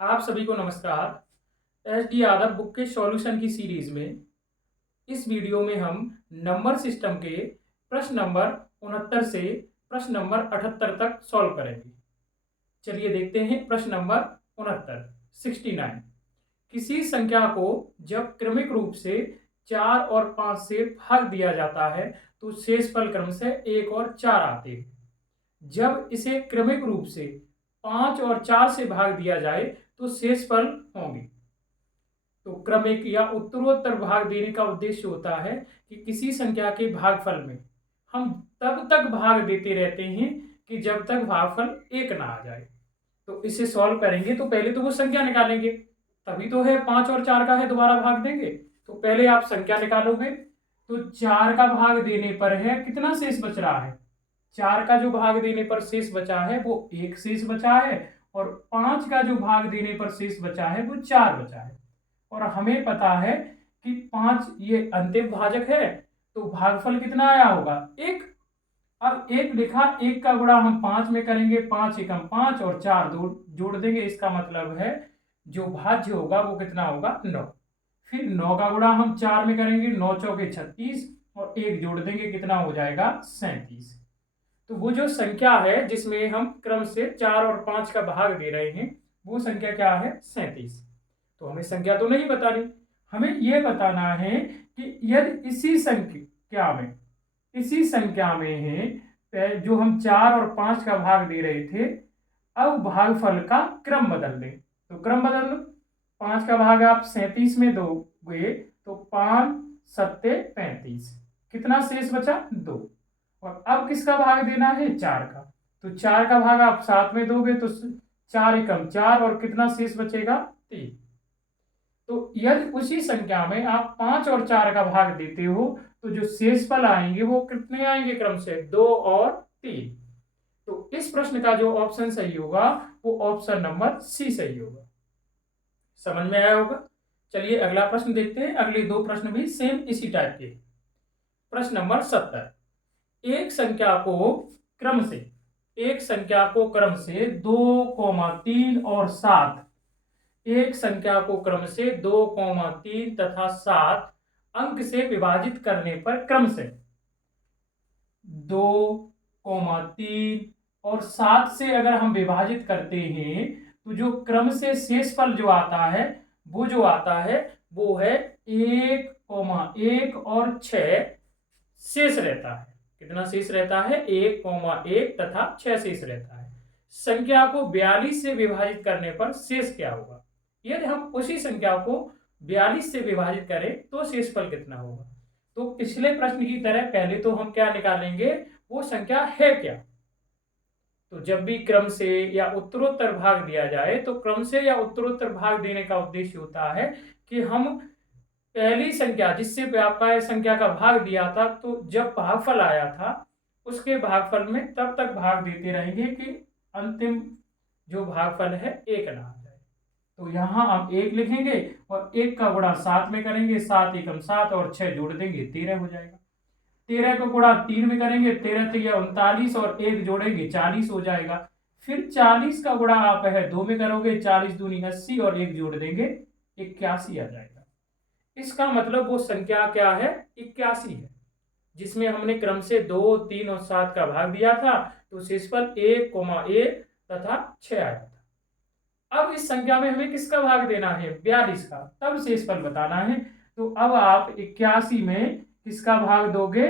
आप सभी को नमस्कार। एस डी यादव बुक के सॉल्यूशन की सीरीज में इस वीडियो में हम नंबर सिस्टम के प्रश्न नंबर 69 से प्रश्न नंबर 78 तक सॉल्व करेंगे। चलिए देखते हैं प्रश्न नंबर 69। किसी संख्या को जब क्रमिक रूप से 4 और 5 से भाग दिया जाता है तो शेषफल क्रम से 1 और 4 आते हैं। जब इसे क्रमिक रूप से 5 और 4 से भाग दिया जाए तो शेषफल होंगे। तो क्रमिक या उत्तरोत्तर भाग देने का उद्देश्य होता है कि किसी संख्या के भागफल में हम तब तक भाग देते रहते हैं कि जब तक भागफल 1 ना आ जाए। तो इसे सॉल्व करेंगे तो पहले तो वो संख्या निकालेंगे, तभी तो है 5 और 4 का है दोबारा भाग देंगे। तो पहले आप संख्या निकालोगे तो 4 का भाग देने पर है कितना शेष बच रहा है। 4 का जो भाग देने पर शेष बचा है वो 1 शेष बचा है और 5 का जो भाग देने पर शेष बचा है वो 4 बचा है। और हमें पता है कि 5 ये अंतिम भाजक है तो भागफल कितना आया होगा 1। अब 1 लिखा, 1 का गुणा हम 5 में करेंगे, 5 एकम 5 और 4 दो जोड़ देंगे। इसका मतलब है जो भाज्य होगा वो कितना होगा 9। फिर 9 का गुणा हम 4 में करेंगे, 9 चौके 36 और 1 जोड़ देंगे, कितना हो जाएगा 37। तो वो जो संख्या है जिसमें हम क्रम से 4 और 5 का भाग दे रहे हैं वो संख्या क्या है 37। तो हमें संख्या तो नहीं बतानी, हमें यह बताना है कि यदि इसी संख्या में है जो हम 4 और 5 का भाग दे रहे थे, अब भागफल का क्रम बदल दें। तो क्रम बदल लो, 5 का भाग आप 37 में दोगे तो 5 सत्ते 35, कितना शेष बचा 2। और अब किसका भाग देना है 4 का, तो 4 का भाग आप 7 में दोगे तो 4 एकम 4 और कितना शेष बचेगा 3। तो यदि उसी संख्या में आप 5 और 4 का भाग देते हो तो जो शेषफल आएंगे वो कितने आएंगे क्रम से 2 और 3। तो इस प्रश्न का जो ऑप्शन सही होगा वो ऑप्शन नंबर सी सही होगा। समझ में आया होगा। चलिए अगला प्रश्न देखते हैं। अगले दो प्रश्न भी सेम इसी टाइप के। प्रश्न नंबर 70। एक संख्या को क्रम से 2, 3 और 7 एक संख्या को क्रम से 2, 3 तथा 7 अंक से विभाजित करने पर क्रम से 2, 3 और 7 से अगर हम विभाजित करते हैं तो जो क्रम से शेषफल जो आता है वो है 1, 1 और 6 शेष रहता है। कितना शेष रहता है 1, 1 तथा 6 शेष रहता है। संख्या को 42 से विभाजित करने पर शेष क्या होगा। यदि हम उसी संख्या को 42 से विभाजित करें तो शेषफल कितना होगा। तो पिछले प्रश्न की तरह पहले तो हम क्या निकालेंगे, वो संख्या है क्या। तो जब भी क्रम से या उत्तरोत्तर भाग दिया जाए तो क्रम से या उत्तरोत्तर भाग देने का उद्देश्य होता है कि हम पहली संख्या जिससे आपका संख्या का भाग दिया था तो जब भागफल आया था उसके भागफल में तब तक भाग देते रहेंगे कि अंतिम जो भागफल है 1 ना आ जाए। तो यहाँ हम 1 लिखेंगे और 1 का गुणा 7 में करेंगे, 7 एकम 7 और 6 जोड़ देंगे 13 हो जाएगा। 13 को गुणा 3 में करेंगे, 13 3 39 और 1 जोड़ेंगे 40 हो जाएगा। फिर 40 का गुणा आप है 2 में करोगे, 40 दूनी 80 और 1 जोड़ देंगे 81 आ जाएगा। इसका मतलब वो संख्या क्या है 81 है, जिसमें हमने क्रम से 2, 3 और 7 का भाग दिया था तो शेषफल 1, 1 तथा 6 आया था। अब इस संख्या में हमें किसका भाग देना है 42 का, तब शेषफल बताना है। तो अब आप 81 में किसका भाग दोगे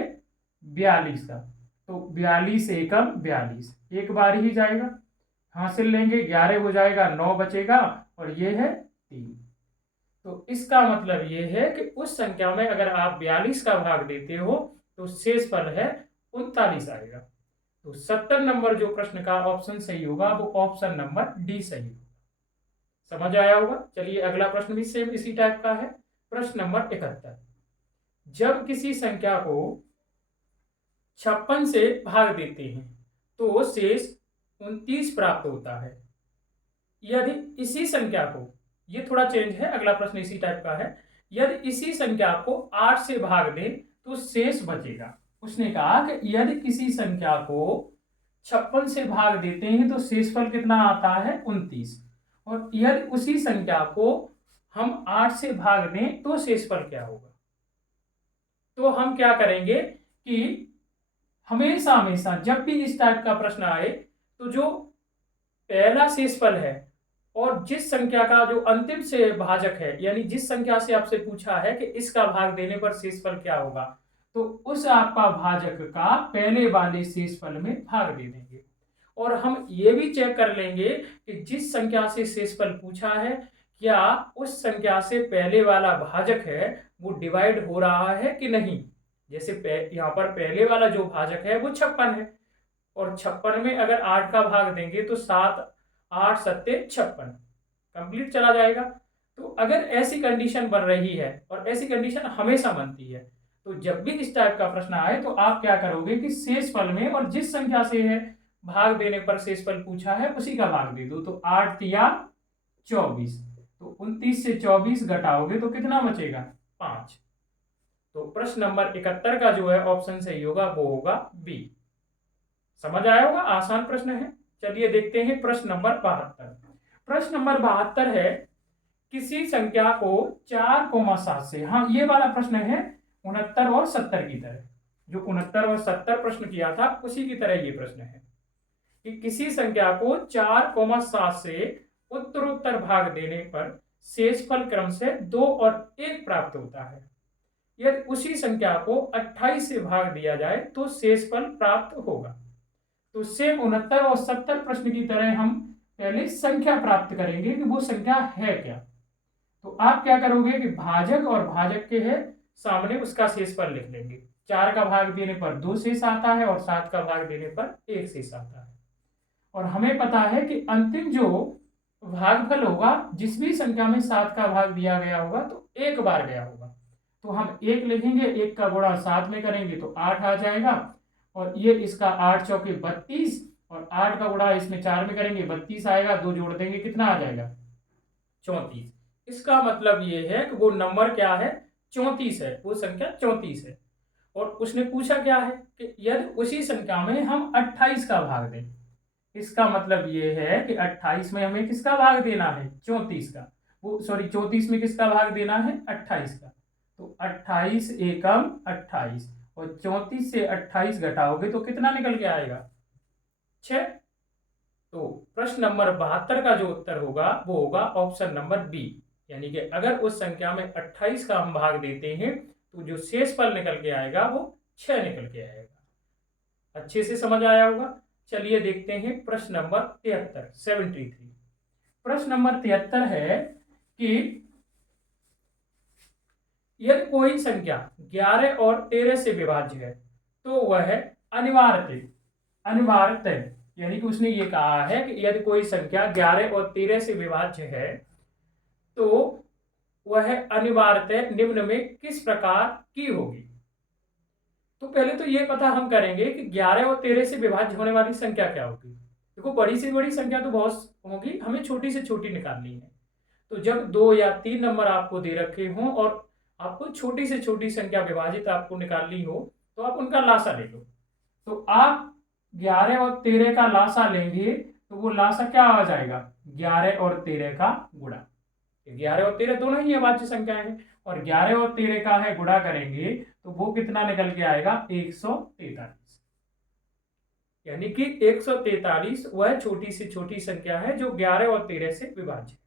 42 का, तो 42 एकम 42 एक बार ही जाएगा, हासिल लेंगे 11 हो जाएगा, 9 बचेगा और ये है 3। तो इसका मतलब ये है कि उस संख्या में अगर आप 42 का भाग देते हो तो शेषफल है 39 आएगा। तो 70 नंबर जो प्रश्न का ऑप्शन सही होगा वो ऑप्शन नंबर डी सही होगा। समझ आया होगा। चलिए अगला प्रश्न भी सेम इसी टाइप का है। प्रश्न नंबर 71। जब किसी संख्या को 56 से भाग देते हैं तो शेष 29 प्राप्त होता है। यदि इसी संख्या को, ये थोड़ा चेंज है, अगला प्रश्न इसी टाइप का है। यदि इसी संख्या को 8 से भाग दें तो शेष बचेगा। उसने कहा कि यदि किसी संख्या को 56 से भाग देते हैं तो शेषफल कितना आता है 29 और यदि उसी संख्या को हम 8 से भाग दें तो शेषफल क्या होगा। तो हम क्या करेंगे कि हमेशा हमेशा जब भी इस टाइप का प्रश्न आए तो जो पहला शेषफल है और जिस संख्या का जो अंतिम से भाजक है, यानी जिस संख्या से आपसे पूछा है कि इसका भाग देने पर शेषफल क्या होगा, तो उस आपका भाजक का पहले वाले शेषफल में भाग दे देंगे। और हम ये भी चेक कर लेंगे कि जिस संख्या से शेषफल पूछा है क्या उस संख्या से पहले वाला भाजक है वो डिवाइड हो रहा है कि नहीं। जैसे यहाँ पर पहले वाला जो भाजक है वो 56 है, और 56 में अगर 8 का भाग देंगे तो 7 8 7 56 कंप्लीट चला जाएगा। तो अगर ऐसी कंडीशन बन रही है, और ऐसी कंडीशन हमेशा बनती है, तो जब भी इस टाइप का प्रश्न आए तो आप क्या करोगे कि शेषफल में और जिस संख्या से है भाग देने पर शेषफल पूछा है उसी का भाग दे दो। तो 8 या 24, तो 29 से 24 घटाओगे तो कितना बचेगा 5। तो प्रश्न नंबर 71 का जो है ऑप्शन सही होगा वो होगा बी। समझ आया होगा, आसान प्रश्न है। चलिए देखते हैं प्रश्न नंबर 72। प्रश्न नंबर 72 है किसी संख्या को 4,7 से, हाँ ये वाला प्रश्न है 69 और 70 की तरह, जो 69 और 70 प्रश्न किया था उसी की तरह ये प्रश्न है कि किसी संख्या को 4,7 से उत्तरोत्तर भाग देने पर शेषफल क्रम से 2 और 1 प्राप्त होता है। यदि उसी संख्या को 28 से भाग दिया जाए तो शेषफल प्राप्त होगा। तो सेम 69 और 70 प्रश्न की तरह हम पहले संख्या प्राप्त करेंगे कि वो संख्या है क्या। तो आप क्या करोगे कि भाजक और भाजक के है सामने उसका शेषफल लिख लेंगे। 4 का भाग देने पर 2 शेष आता है और 7 का भाग देने पर 1 शेष आता है। और हमें पता है कि अंतिम जो भागफल होगा जिस भी संख्या में 7 का भाग दिया गया होगा तो 1 बार गया होगा, तो हम 1 लिखेंगे, 1 का गुणा 7 में करेंगे तो 8 आ जाएगा, और ये इसका 8 चौके 32, और 8 का गुणा इसमें 4 में करेंगे 32 आएगा, 2 जोड़ देंगे कितना आ जाएगा 34। इसका मतलब ये है कि वो नंबर क्या है 34 है, वो संख्या 34 है। और उसने पूछा क्या है कि यदि उसी संख्या में हम 28 का भाग दें, इसका मतलब ये है कि 28 में हमें किसका भाग देना है 34 का, वो सॉरी 34 में किसका भाग देना है 28 का। तो 28 एकम 28, और 34 से 28 घटाओगे तो कितना निकल के आएगा 6। तो प्रश्न नंबर 72 का जो उत्तर होगा वो होगा ऑप्शन नंबर बी, यानी कि अगर उस संख्या में 28 का हम भाग देते हैं तो जो शेषफल निकल के आएगा वो 6 निकल के आएगा। अच्छे से समझ आया होगा। चलिए देखते हैं प्रश्न नंबर 73। प्रश्न नंबर 73 है कि यदि कोई संख्या 11 और 13 से विभाज्य है तो वह अनिवार्यतः यानी कि उसने ये कहा है कि यदि कोई संख्या 11 और 13 से विभाज्य है तो वह अनिवार्यतः निम्न में किस प्रकार की होगी। तो पहले तो ये पता हम करेंगे कि 11 और 13 से विभाज्य होने वाली संख्या क्या होगी। देखो बड़ी से बड़ी संख्या तो बहुत होगी, हमें छोटी से छोटी निकालनी है। तो जब 2 या 3 नंबर आपको दे रखे हों और आपको छोटी से छोटी संख्या विभाजित आपको निकालनी हो तो आप उनका लासा ले लो। तो आप 11 और 13 का लासा लेंगे तो वो लासा क्या आ जाएगा 11 और 13 का गुणा। 11 और 13 दोनों ही अभाज्य संख्याएं हैं, और 11 और 13 का है गुणा करेंगे तो वो कितना निकल के आएगा 143, यानी कि 143 वह छोटी से छोटी संख्या है जो 11 और 13 से विभाज्य है।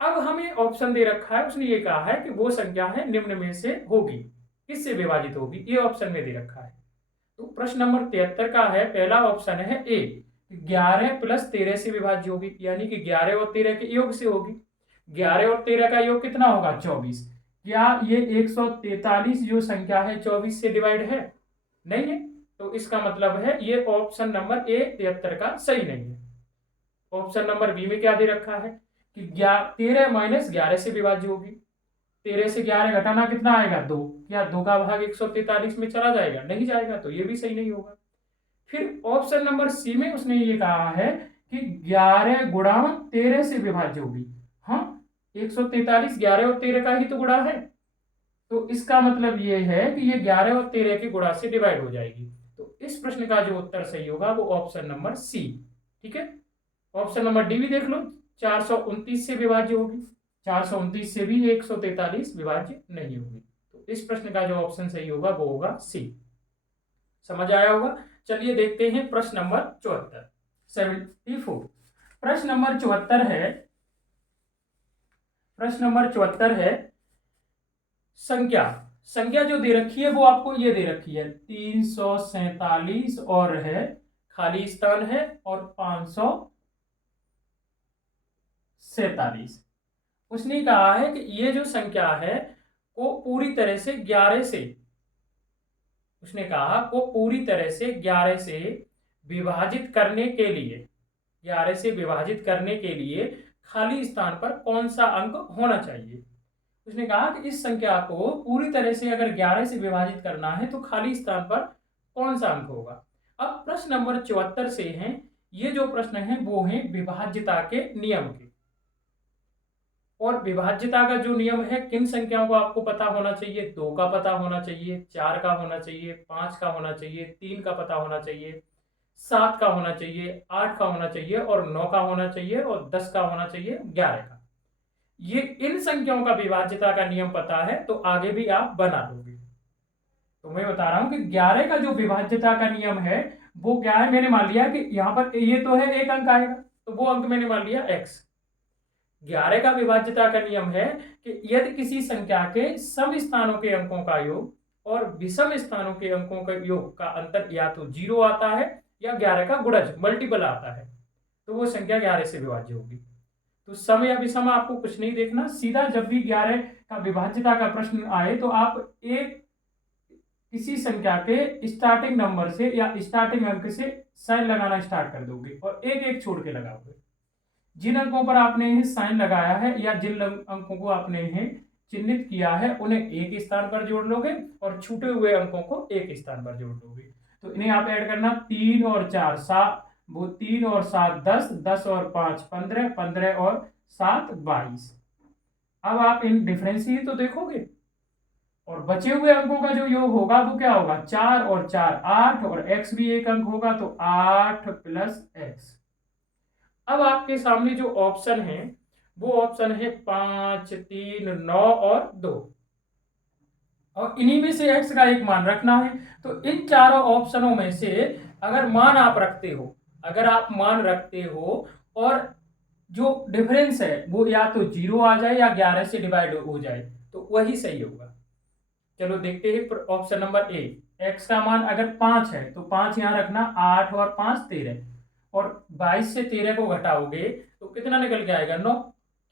अब हमें ऑप्शन दे रखा है, उसने ये कहा है कि वो संख्या है निम्न में से होगी, किससे विभाजित होगी, ये ऑप्शन में दे रखा है। तो प्रश्न नंबर 73 का है पहला ऑप्शन है ए, 11 प्लस 13 से विभाज्य होगी, यानी कि 11 और 13 के योग से होगी। 11 और 13 का योग कितना होगा 24। क्या ये 143 जो संख्या है 24 से डिवाइड है, नहीं है, तो इसका मतलब है ये ऑप्शन नंबर ए 73 का सही नहीं है। ऑप्शन नंबर बी में क्या दे रखा है कि 13 माइनस 11 से विभाज्य होगी। 13 से 11 घटाना कितना आएगा 2, क्या 2 का भाग 143 में चला जाएगा, नहीं जाएगा, तो ये भी सही नहीं होगा। फिर ऑप्शन नंबर सी में उसने ये कहा है कि 11 गुणा 13 से विभाज्य होगी। हाँ 143 11 और 13 का ही तो गुणा है, तो इसका मतलब ये है कि ये 11 और 13 के गुणा से डिवाइड हो जाएगी। तो इस प्रश्न का जो उत्तर सही होगा वो ऑप्शन नंबर सी। ठीक है, ऑप्शन नंबर डी भी देख लो, 429 से विभाज्य होगी, 429 से भी 143 विभाज्य नहीं होगी। तो इस प्रश्न का जो ऑप्शन सही होगा वो होगा सी। समझ आया होगा। चलिए देखते हैं प्रश्न नंबर 74, 74। प्रश्न नंबर 74 है, प्रश्न नंबर 74 है संख्या। संख्या जो दे रखी है वो आपको ये दे रखी है 347 और है खाली स्थान है और 547। उसने कहा है कि ये जो संख्या है वो पूरी तरह से 11 से, उसने कहा को पूरी तरह से 11 से विभाजित करने के लिए, 11 से विभाजित करने के लिए खाली स्थान पर कौन सा अंक होना चाहिए। उसने कहा कि इस संख्या को पूरी तरह से अगर 11 से विभाजित करना है तो खाली स्थान पर कौन सा अंक होगा। अब प्रश्न नंबर 74 से हैं, ये जो प्रश्न है वो है विभाज्यता के नियम के। और विभाज्यता का जो नियम है किन संख्याओं को आपको पता होना चाहिए, 2 का पता होना चाहिए, 4 का होना चाहिए, 5 का होना चाहिए, 3 का पता होना चाहिए, 7 का होना चाहिए, 8 का होना चाहिए और 9 का होना चाहिए और 10 का होना चाहिए, 11 का। ये इन संख्याओं का विभाज्यता का नियम पता है तो आगे भी आप बना लोगे। तो मैं बता रहा हूं कि 11 का जो विभाज्यता का नियम है वो क्या है। मैंने मान लिया कि यहां पर ये तो है एक अंक आएगा तो वो अंक मैंने मान लिया x। 11 का विभाज्यता का नियम है कि यदि किसी संख्या के सम स्थानों के अंकों का योग और विषम स्थानों के अंकों के योग का अंतर या तो 0 आता है या 11 का गुणज मल्टीपल आता है तो वो संख्या 11 से विभाज्य होगी। तो सम या विषम आपको कुछ नहीं देखना, सीधा जब भी 11 का विभाज्यता का प्रश्न आए तो आप एक किसी संख्या के स्टार्टिंग नंबर से या स्टार्टिंग अंक से साइन लगाना स्टार्ट कर दोगे और एक एक छोड़ के लगाओगे। जिन अंकों पर आपने साइन लगाया है या जिन अंकों को आपने चिन्हित किया है उन्हें एक स्थान पर जोड़ लोगे और छूटे हुए अंकों को एक स्थान पर जोड़ लोगे। तो इन्हें आप ऐड करना, 3 और 4 7, वो 3 और 7 10, 10 और 5 15, 15 और 7 22। अब आप इन डिफरेंस ही तो देखोगे और बचे हुए अंकों का जो योग होगा वो क्या होगा, 4 और 4 8 और x भी एक अंक होगा तो 8 प्लस x। अब आपके सामने जो ऑप्शन है वो ऑप्शन है 5 3 9 और 2 और इन्हीं में से x का एक मान रखना है। तो इन चारों ऑप्शनों में से अगर मान आप रखते हो, अगर आप मान रखते हो और जो डिफरेंस है वो या तो 0 आ जाए या 11 से डिवाइड हो जाए तो वही सही होगा। चलो देखते हैं ऑप्शन नंबर ए। x का मान अगर 5 है तो 5 यहां रखना, 8 और 5 13 और 22 से 13 को घटाओगे तो कितना निकल के आएगा, 9।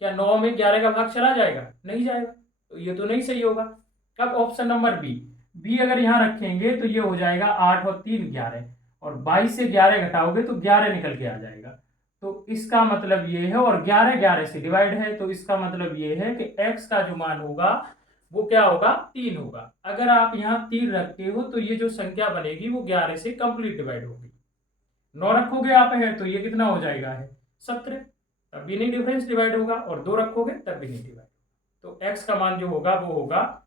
क्या 9 में 11 का भाग चला जाएगा, नहीं जाएगा, तो ये तो नहीं सही होगा। अब ऑप्शन नंबर बी, बी अगर यहां रखेंगे तो ये हो जाएगा 8 और 3 11 और 22 से 11 घटाओगे तो 11 निकल के आ जाएगा। तो इसका मतलब ये है और 11 11 से डिवाइड है तो इसका मतलब ये है कि x का जो मान होगा वो क्या होगा, 3 होगा। अगर आप यहाँ 3 रखते हो तो ये जो संख्या बनेगी वो 11 से कंप्लीट डिवाइड होगी। 9 रखोगे आप है तो ये कितना हो जाएगा है 17, तब भी नहीं डिफरेंस डिवाइड होगा और 2 रखोगे तब भी नहीं डिवाइड। तो x का मान जो होगा वो होगा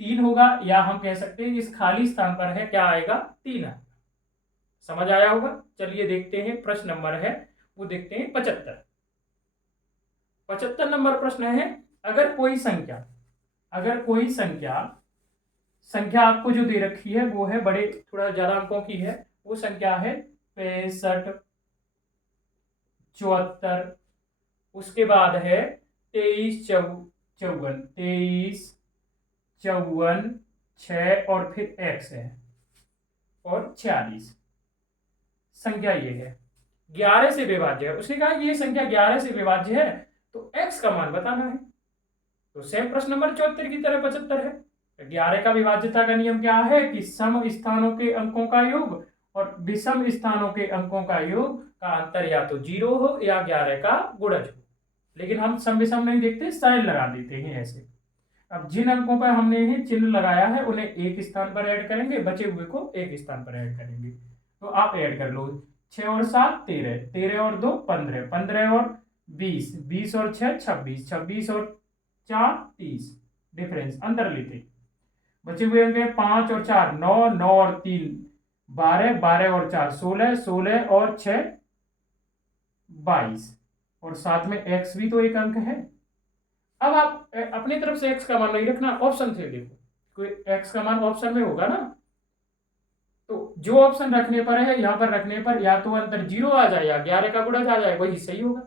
3 होगा, या हम कह सकते हैं इस खाली स्थान पर है क्या आएगा, 3 आएगा। समझ आया होगा। चलिए देखते हैं प्रश्न नंबर है वो देखते हैं 75। 75 नंबर प्रश्न है, अगर कोई संख्या, अगर कोई संख्या आपको जो दे रखी है वो है बड़े थोड़ा ज्यादा अंकों की है, वो संख्या है 65 74, उसके बाद है 23 54 23 54 6 और फिर x है और 46 संख्या ये है 11 से विभाज्य है। उसने कहा कि ये संख्या 11 से विभाज्य है तो x का मान बताना है। तो सेम प्रश्न नंबर 74 की तरह 75 है। 11 का विभाज्यता का नियम क्या है कि सम स्थानों के अंकों का योग और विषम स्थानों के अंकों का योग का अंतर या तो 0 हो या 11 का गुणज हो। लेकिन हम सम विषम नहीं देखते, साइन लगा देते हैं ऐसे। अब जिन अंकों पर हमने चिन्ह लगाया है उन्हें एक स्थान पर ऐड करेंगे, बचे हुए को एक स्थान पर ऐड करेंगे। तो आप ऐड कर लो, 6 और 7 13, 13 और 2 15, 15 और 20, 20 और 6 26, 26 और 4 30, डिफरेंस अंतर लेते। बचे हुए होंगे 5 और 4 9, 9 और 3 12, 12 और 4 16, 16 और 6 22 और साथ में x भी तो एक अंक है। अब आप अपनी तरफ से x का मान नहीं रखना, ऑप्शन से देखो, कोई x का मान ऑप्शन में होगा ना, तो जो ऑप्शन रखने पर है यहाँ पर रखने पर या तो अंतर 0 आ जाए या 11 का गुणज आ जाए, वही सही होगा।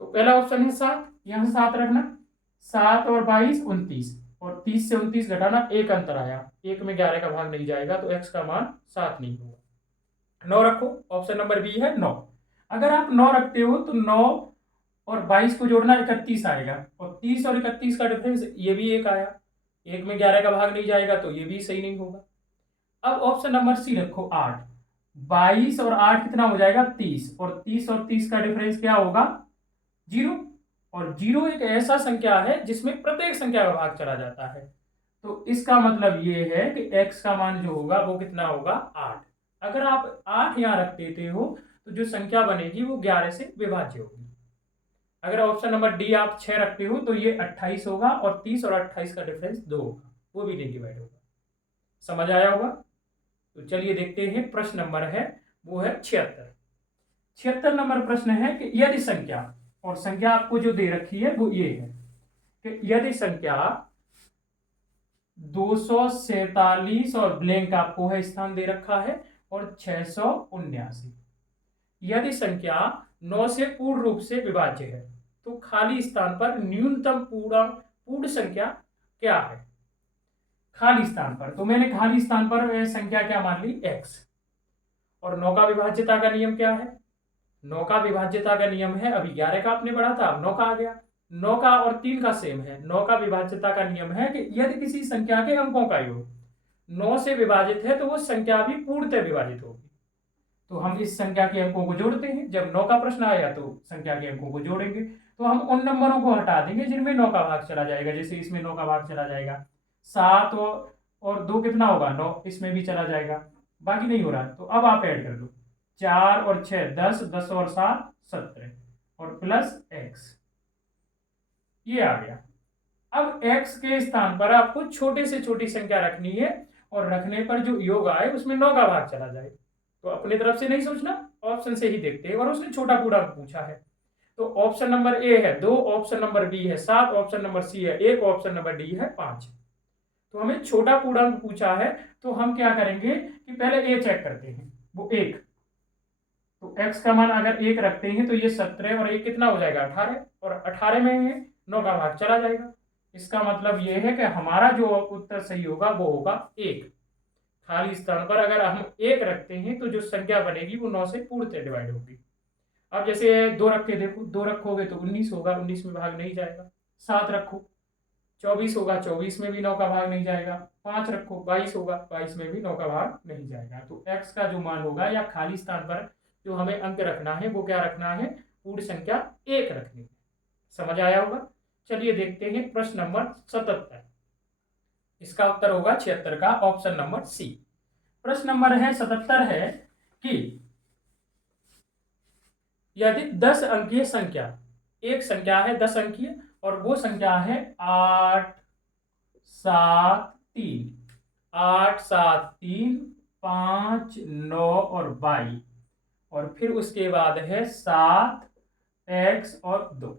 तो पहला ऑप्शन है 7, यहाँ 7 रखना, 7 और 22 29, और 30 से 29 घटाना, एक अंतर आया, एक में 11 का भाग नहीं जाएगा, तो x का मान 7 नहीं होगा। 9 रखो, ऑप्शन नंबर बी है 9। अगर आप 9 रखते हो तो 9 और 22 को जोड़ना 31 आएगा, और 30 और 31 का डिफरेंस ये भी एक आया, एक में 11 का भाग नहीं जाएगा, तो ये भी सही नहीं होगा। अब ऑप्शन नंबर सी रखो 8, 22 और 8 कितना हो जाएगा 30, और 30 और 30 का डिफरेंस क्या होगा 0, और 0 एक ऐसा संख्या है जिसमें प्रत्येक संख्या का भाग चला जाता है, तो इसका मतलब ये है कि x का मान जो होगा वो कितना होगा 8। अगर आप 8 यहाँ रख देते हो तो जो संख्या बनेगी वो 11 से विभाज्य होगी। अगर ऑप्शन नंबर डी आप 6 रखते हो तो ये 28 होगा, और 30 और 28 का डिफरेंस 2 होगा, वो भी नहीं डिवाइड होगा। समझ आया होगा? तो चलिए देखते हैं, प्रश्न नंबर है वो है 76। 76 नंबर प्रश्न है कि यदि संख्या, और संख्या आपको जो दे रखी है वो ये है कि यदि संख्या 247 और ब्लैंक आपको है स्थान दे रखा है, और 679, यदि संख्या 9 से पूर्ण रूप से विभाज्य है तो खाली स्थान पर न्यूनतम पूर्ण संख्या क्या है? खाली स्थान पर, तो मैंने खाली स्थान पर संख्या क्या मान ली x। और 9 का विभाज्यता का नियम क्या है? 9 का विभाज्यता का नियम है, अभी 11 का आपने पढ़ा था, अब 9 का आ गया। 9 का और 3 का सेम है। 9 का विभाज्यता का नियम है कि यदि किसी संख्या के अंकों का योग 9 से विभाजित है तो वो संख्या भी पूर्णतः विभाजित होगी। तो हम इस संख्या के अंकों को जोड़ते हैं, जब 9 का प्रश्न आया तो संख्या के अंकों को जोड़ेंगे, तो हम उन नंबरों को हटा देंगे जिनमें 9 का भाग चला जाएगा, जैसे इसमें 9 का भाग चला जाएगा, 7 और 2 कितना होगा 9, इसमें भी चला जाएगा, बाकी नहीं हो रहा। तो अब आप ऐड कर दो, 4 और 6 10, 10 और 7 17, और प्लस x, ये आ गया। अब x के स्थान पर आपको छोटे से छोटी संख्या रखनी है, और रखने पर जो योग आए उसमें 9 का भाग चला जाए। तो अपनी तरफ से नहीं सोचना, ऑप्शन से ही देखते हैं, और उसने छोटा पूर्णांक पूछा है, तो ऑप्शन नंबर ए है 2, ऑप्शन नंबर बी है 7, ऑप्शन नंबर सी है 1, ऑप्शन नंबर डी है 5। तो हमें छोटा पूर्णांक पूछा है, तो हम क्या करेंगे कि पहले ए चेक करते हैं, वो 1, तो x का मान अगर 1 रखते हैं तो ये 17, और 1 कितना हो जाएगा 18, और 18 में 9 का भाग चला जाएगा। इसका मतलब ये है कि हमारा जो उत्तर सही होगा वो होगा 1। खाली स्थान पर अगर हम 1 रखते हैं तो जो संख्या बनेगी वो 9 से पूर्णतः डिवाइड होगी। अब जैसे 2 रख के देखो, 2 रखोगे तो 19 होगा, 19 में भाग नहीं जाएगा। 7 रखो 24 होगा, 24 में भी 9 का भाग नहीं जाएगा। 5 रखो 22 होगा, 22 में भी 9 का भाग नहीं जाएगा। तो x का जो मान होगा या खाली स्थान पर जो हमें अंक रखना है वो क्या रखना है, पूर्ण संख्या 1 रखनी है। समझ आया होगा? चलिए देखते हैं प्रश्न नंबर 77। इसका उत्तर होगा 76 का ऑप्शन नंबर सी। प्रश्न नंबर है 77 है कि यदि 10 अंकीय संख्या, एक संख्या है 10 अंकीय और वो संख्या है 8 7 3, 8 7 3 5 9 और 22, और फिर उसके बाद है 7 x और 2।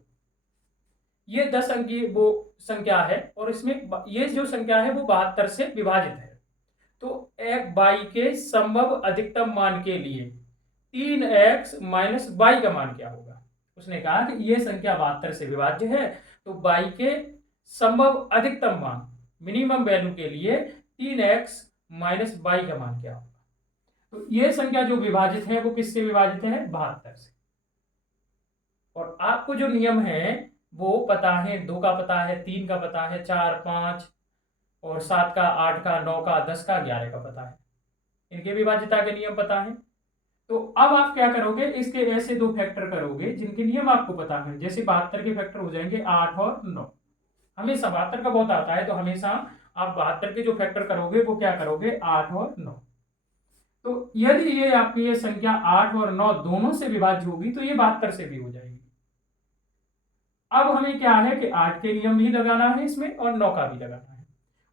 ये 10 अंकीय वो संख्या है, और इसमें ये जो संख्या है वो 72 से विभाजित है। तो एक y के संभव अधिकतम मान के लिए 3x माइनस y का मान क्या होगा? उसने कहा कि ये संख्या 72 से विभाज्य है, तो y के संभव अधिकतम मान मिनिमम वैल्यू के लिए 3x माइनस y का मान क्या होगा? तो ये संख्या जो विभाजित है वो किससे विभाजित है? 72 से। और आपको जो नियम है वो पता है, 2 का पता है, 3 का पता है, 4 5 और 7 का, 8 का, 9 का, 10 का, 11 का पता है, इनके विभाज्यता के नियम पता है। तो अब आप क्या करोगे, इसके ऐसे 2 फैक्टर करोगे जिनके नियम आपको पता है। जैसे 72 के फैक्टर हो जाएंगे 8 और 9, हमेशा 72 का बहुत आता है, तो हमेशा आप 72 के जो फैक्टर करोगे वो क्या करोगे 8 और 9। तो यदि ये आपकी ये संख्या 8 और 9 दोनों से विभाज्य होगी तो ये 72 से भी हो जाएगी। अब हमें क्या है कि 8 के नियम भी लगाना है इसमें और 9 का भी लगाना है।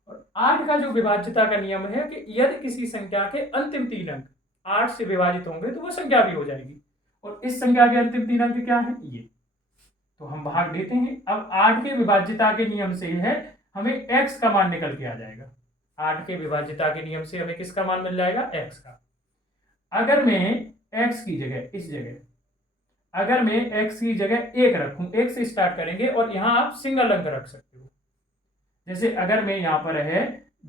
और 8 का जो विभाज्यता का नियम है कि यदि किसी संख्या के अंतिम 3 अंक 8 से विभाजित होंगे तो वो संख्या भी हो जाएगी। और इस संख्या के अंतिम 3 अंक क्या है? ये तो हम भाग देते हैं। अब 8 के विभाज्यता के नियम से है हमें x का मान निकल के आ जाएगा। 8 के विभाज्यता के नियम से हमें किसका मान मिल जाएगा? x का। अगर मैं x की जगह इस जगह अगर मैं x की जगह 1 रखूं, 1 से स्टार्ट करेंगे और यहां आप सिंगल अंक रख सकते हो। जैसे अगर मैं यहां पर है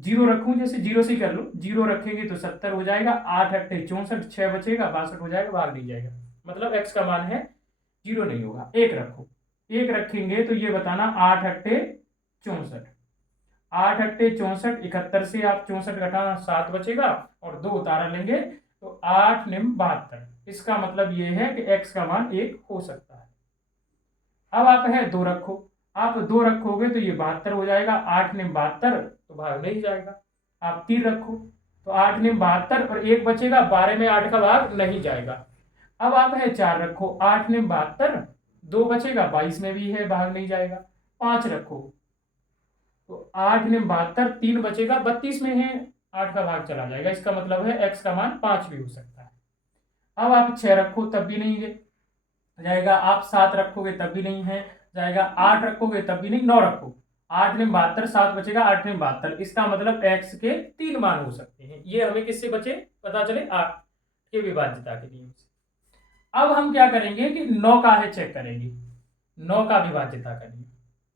0 रखूं, जैसे 0 से ही कर लो, 0 रखेंगे तो 70 हो जाएगा, 8 8 64, 6 बचेगा, 62 हो जाएगा, भाग नहीं जाएगा। मतलब x का मान है 0 नहीं होगा। 1 रखो, 1 रखेंगे तो ये बताना 8 8 64, 8 8 64, 71 से आप 64 घटाना 7 बचेगा और 2 उतारा लेंगे तो 8 निम 72। इसका मतलब ये है कि x का मान 1 हो सकता है। अब आप है 2 रखो, आप 2 रखोगे तो ये 72 हो जाएगा, 8 निम 72 तो भाग नहीं जाएगा। आप 3 रखो तो 8 निम 72 और 1 बचेगा, 12 में 8 का भाग नहीं जाएगा। अब आप है 4 रखो, 8 निम 72, 2 बचेगा, 22 में भी है, भाग नहीं जाएगा। 5 रखो तो 8 निम 72, 3 बचेगा, 32 में है, 8 का भाग चला जाएगा। इसका मतलब है x का मान 5 भी हो सकता है। अब आप 6 रखो तब भी नहीं जाएगा, आप 7 रखोगे तब भी नहीं है जाएगा, 8 रखोगे तब भी नहीं, 9 रखो, 8 निम 72, 7 बचेगा, 8 निम 72। इसका मतलब x के 3 मान हो सकते हैं। ये हमें किससे बचे पता चले? 8 के विभाज्यता के नियम से। अब हम क्या करेंगे कि 9 का है चेक करेंगे, 9 का विभाज्यता का नियम,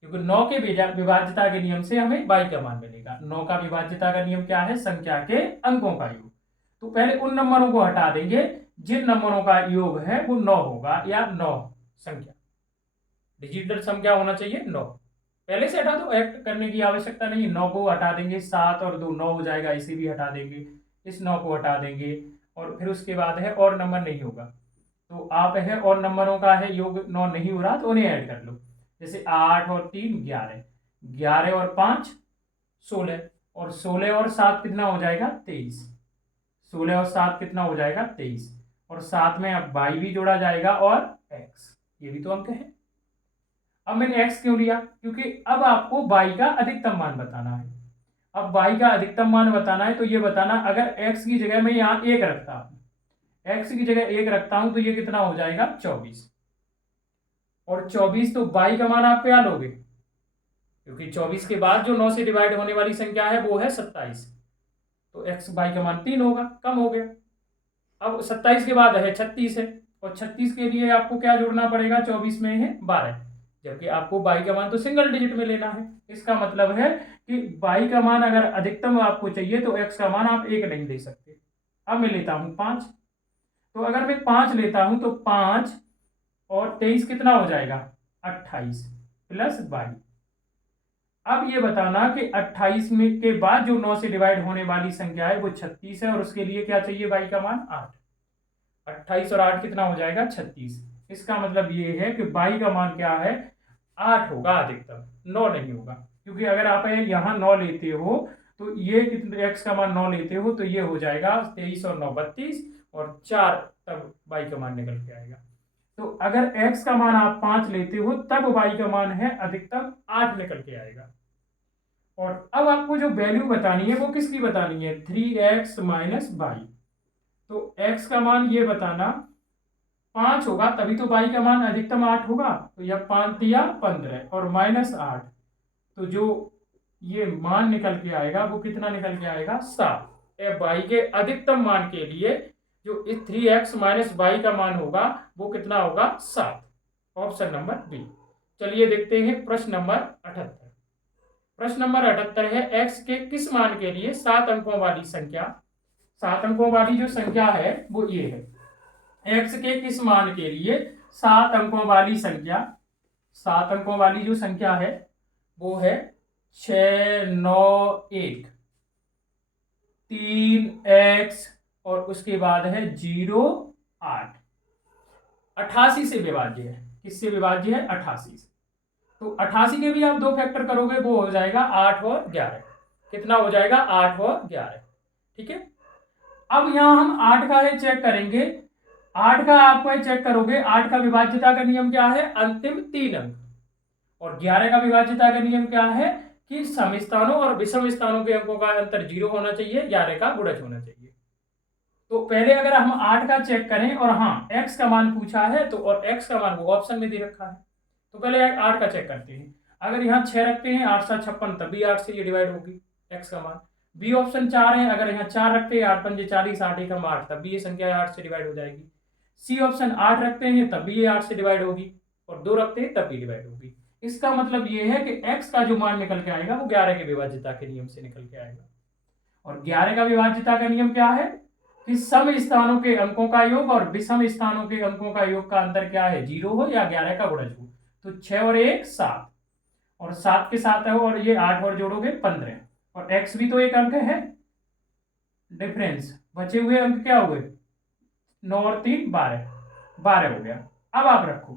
क्योंकि 9 के विभाज्यता के नियम से हमें y का मान मिलेगा। 9 का विभाज्यता का नियम क्या है? संख्या के अंकों का योग। तो पहले उन नंबरों को हटा देंगे जिन नंबरों का योग है वो 9 होगा, या 9 संख्या, डिजिटल संख्या होना चाहिए 9। पहले से हटा दो, एक्ट करने की आवश्यकता नहीं। 9 को हटा देंगे, 7 और 2 9 हो जाएगा, इसे भी हटा देंगे, इस 9 को हटा देंगे और फिर उसके बाद है और नंबर नहीं होगा। तो आप है और नंबरों का है योग 9 नहीं हो रहा तो उन्हें ऐड कर लो। जैसे 8 और 3 11, 11 और 5 16, और 16 और 7 कितना हो जाएगा? 23। 16 और 7 कितना हो जाएगा? 23, और साथ में अब y भी जोड़ा जाएगा और x, ये भी तो अंक है। अब मैंने x क्यों लिया? क्योंकि अब आपको y का अधिकतम मान बताना है। अब y का अधिकतम मान बताना है तो ये बताना, अगर x की जगह मैं यहाँ 1 रखता हूं, x की जगह 1 रखता हूं तो ये कितना हो जाएगा? 24। और 24 तो y का मान आप क्या लोगे? क्योंकि 24 के बाद जो 9 से डिवाइड होने वाली संख्या है वो है 27, तो x y का मान 3 होगा, कम हो गया। अब 27 के बाद है 36 है, और 36 के लिए आपको क्या जोड़ना पड़ेगा? 24 में है 12, जबकि आपको y का मान तो सिंगल डिजिट में लेना है। इसका मतलब है कि y का मान अगर अधिकतम आपको चाहिए तो x का मान आप 1 नहीं ले सकते। अब मैं लेता हूं 5, तो अगर मैं 5 लेता हूं तो 5 और 23 कितना हो जाएगा? 28 प्लस 22। अब ये बताना कि 28 में के बाद जो 9 से डिवाइड होने वाली संख्या है वो 36 है, और उसके लिए क्या चाहिए? y का मान 8। 28 और 8 कितना हो जाएगा? 36। इसका मतलब ये है कि y का मान क्या है? 8 होगा अधिकतम, 9 नहीं होगा। क्योंकि अगर आप यहाँ 9 लेते हो तो ये कितने, x का मान 9 लेते हो तो ये हो जाएगा 23 और 9 32, और 4 तब y का मान निकल के आएगा। तो अगर x का मान आप 5 लेते हो तब y का मान है अधिकतम 8 निकल के आएगा। और अब आपको जो वैल्यू बतानी है वो किसकी बतानी है? 3x minus Y. तो x का मान ये बताना 5 होगा तभी तो y का मान अधिकतम 8 होगा, तो यह 5 दिया 15 और माइनस 8, तो जो ये मान निकल के आएगा वो कितना निकल के आएगा? 7। y के अधिकतम मान के लिए जो इस 3x माइनस वाई का मान होगा वो कितना होगा? 7। Option number B. चलिए देखते हैं प्रश्न नंबर 78। प्रश्न नंबर 78 है, x के किस मान के लिए 7 अंकों वाली संख्या, 7 अंकों वाली जो संख्या है वो ये है, x के किस मान के लिए 7 अंकों वाली संख्या, 7 अंकों वाली जो संख्या है वो है 6 9 1 3x और उसके बाद है 0 8, 88 से विभाज्य है। किससे विभाज्य है? 88 से। तो 88 के भी आप 2 फैक्टर करोगे वो हो जाएगा 8 और 11। कितना हो जाएगा? 8 और 11। ठीक है। अब यहां हम 8 का है चेक करेंगे। 8 का आपको चेक करोगे, 8 का विभाज्यता का नियम क्या है? अंतिम 3 अंक। और 11 का विभाज्यता का नियम क्या है? कि सम स्थानों और विषम स्थानों के अंकों का अंतर 0 होना चाहिए, 11 का गुणज होना चाहिए। तो पहले अगर हम 8 का चेक करें और हाँ x का मान पूछा है तो, और x का मान वो ऑप्शन में दे रखा है, तो पहले 8 का चेक करते हैं। अगर यहाँ 6 रखते हैं 8 7 56, तब भी 8 से ये डिवाइड होगी x का मान। बी ऑप्शन 4 है, अगर यहाँ 4 रखते हैं 8 पंजे 40, 8 एकम 8, तब भी ये संख्या 8 से डिवाइड हो जाएगी। सी ऑप्शन 8 रखते हैं तब भी ये 8 से डिवाइड होगी, और 2 रखते हैं तब भी डिवाइड होगी। इसका मतलब ये है कि x का जो मान निकल के आएगा वो 11 के विभाज्यता के नियम से निकल के आएगा। और 11 का विभाज्यता का नियम क्या है कि सम स्थानों के अंकों का योग और विषम स्थानों के अंकों का योग का अंतर क्या है, 0 हो या 11 का गुणज हो। तो 6 और 1 7, और 7 के साथ है और ये 8 और जोड़ोगे 15, और x भी तो एक अंक है, डिफरेंस बचे हुए अंक क्या हो गए, 9 और 3 12, 12 हो गया। अब आप रखो,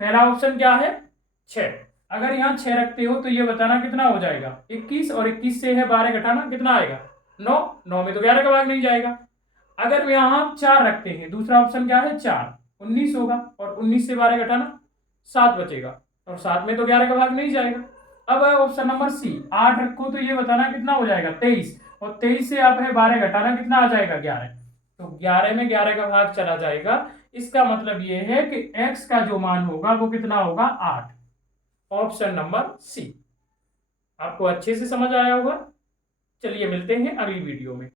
पहला ऑप्शन क्या है 6, अगर यहाँ 6 रखते हो तो ये बताना कितना हो जाएगा 21, और 21 से है 12 घटाना कितना आएगा 9, 9 में तो 11 का भाग नहीं जाएगा। अगर यहाँ 4 रखते हैं, दूसरा ऑप्शन क्या है 4, 19 होगा, और 19 से 12 घटाना 7 बचेगा, और 7 में तो 11 का भाग नहीं जाएगा। अब है ऑप्शन नंबर सी, 8 रखो तो ये बताना कितना हो जाएगा 23, और 23 से आप है 12 घटाना कितना आ जाएगा 11, तो 11 में 11 का भाग चला जाएगा। इसका मतलब ये है कि x का जो मान होगा वो कितना होगा 8, ऑप्शन नंबर सी। आपको अच्छे से समझ आया होगा। चलिए मिलते हैं अगली वीडियो में।